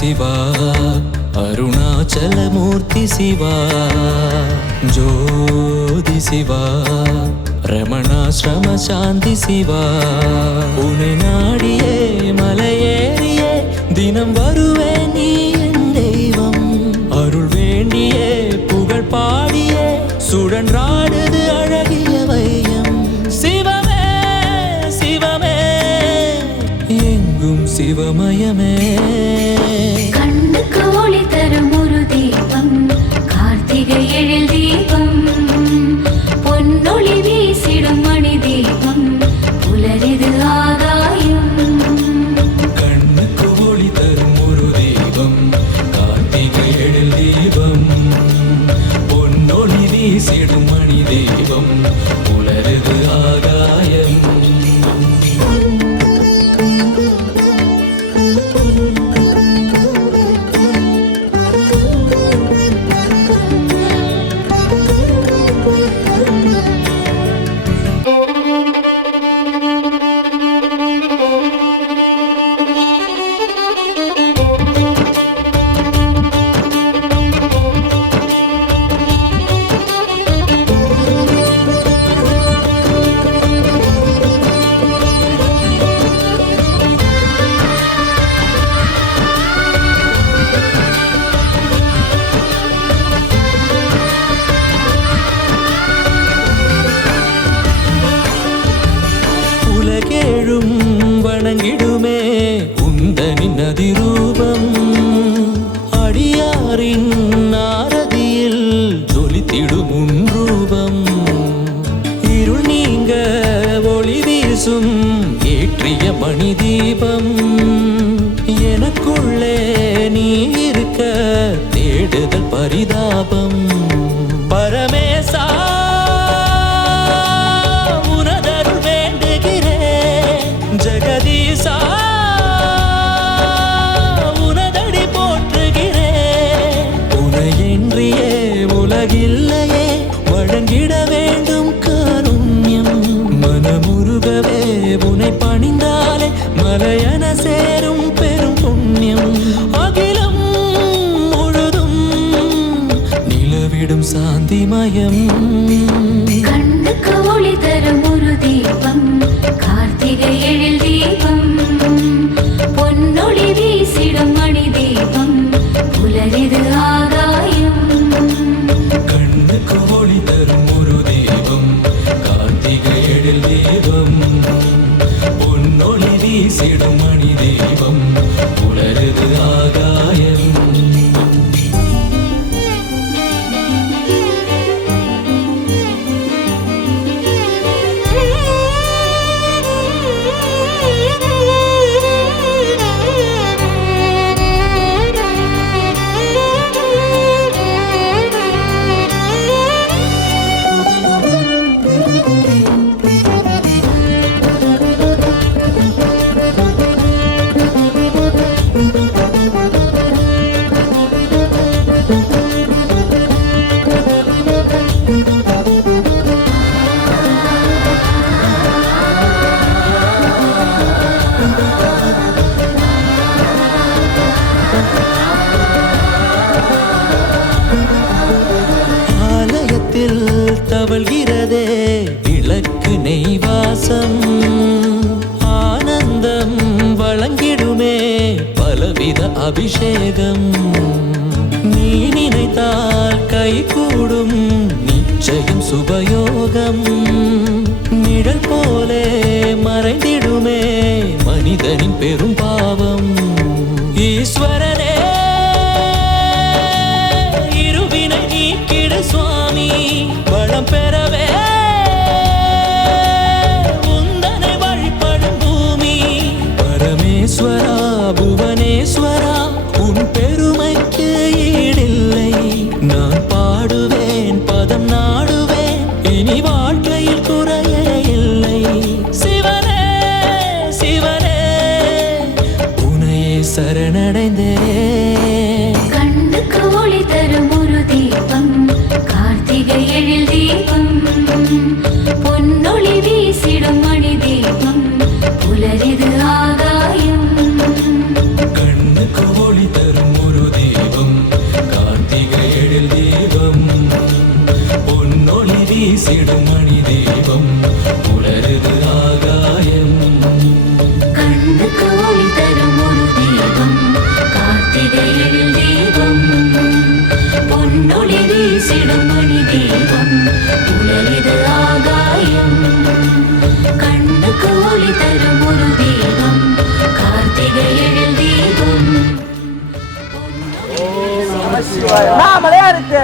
சிவா அருணாச்சலமூர்த்தி சிவா ஜோதி சிவா ரமணாஸ்ரம சாந்தி சிவா உன்னை நாடியே மலையேறியே தினம் வருவே நீ என் தெய்வம் அருள் வேண்டியே புகழ் பாடியே சுழன்றாடுது அழகிய வையம் சிவமே சிவமே எங்கும் சிவமயமே கண்ணுக்கு ஒளி தரும் ஒரு தீபம் கார்த்திகை எழில் தீபம் பொன்னொளி வீசிடும் மணி தீபம் புலரிது ஆகாயம் கண்ணுக்கு ஒளி தரும் ஒரு தீபம் கார்த்திகை எழில் தீபம் பொன்னொளி வீசிடும் மணி தீபம் புலரிது ஆகாயம் உலகேழும் வணங்கிடுமே உந்தனின் அதிரூபம் அடியாரின் ஆரதியில் ஜொலித்திடும் உன் ரூபம் இருள் நீங்க ஒளி வீசும் ஏற்றிய மணி தீபம் எனக்குள்ளே நீ இருக்க தேடுதல் பரிதாபம் பரமேசா ஜெகதீசா உனதடி போற்றுகிறேன் உனையின்றியே உலகில்லையே வழங்கிட வேண்டும் காருண்யம் மனமுருகவே உனை பணிந்தாலே மலையன சேரும் பெரும் புண்ணியம் அகிலம் முழுதும் நிலவிடும் சாந்திமயம் கண்ணுக்கு ஒளி தரும் ஒரு தீபம் கார்த்திகை எழில் தீபம் பொன்னொளி வீசிடும் மணி தீபம் புலரிது ஆகாயம் கண்ணுக்கு ஒளி தரும் ஒரு தீபம் கார்த்திகை எழில் தீபம் பொன்னொளி வீசிடும் மணி தீபம் புலருது ஆகாயம் ஆலயத்தில் தவழ்கிறதே விளக்கு நெய்வாசம் ஆனந்தம் வழங்கிடுமே பலவித அபிஷேகம் நீ நினைத்தால் கைகூடும் நிச்சயம் சுபயோகம் நிழல் போலே மறைந்திடுமே மனிதனின் பெரும் பாவம் ஈஸ்வரனே இருவினை நீக்கிடு சுவாமி வளம் பெறவே உந்தனை வழிபடும் பூமி பரமேஸ்வரா புவனேஸ்வரா உன் பெருமைக்கு ஈடில்லை நான் பாடுவேன் பதம் நாடுவேன் இனி வாழ்க்கையில் குறையே இல்லை சிவனே சிவனே நாமளே இருக்கு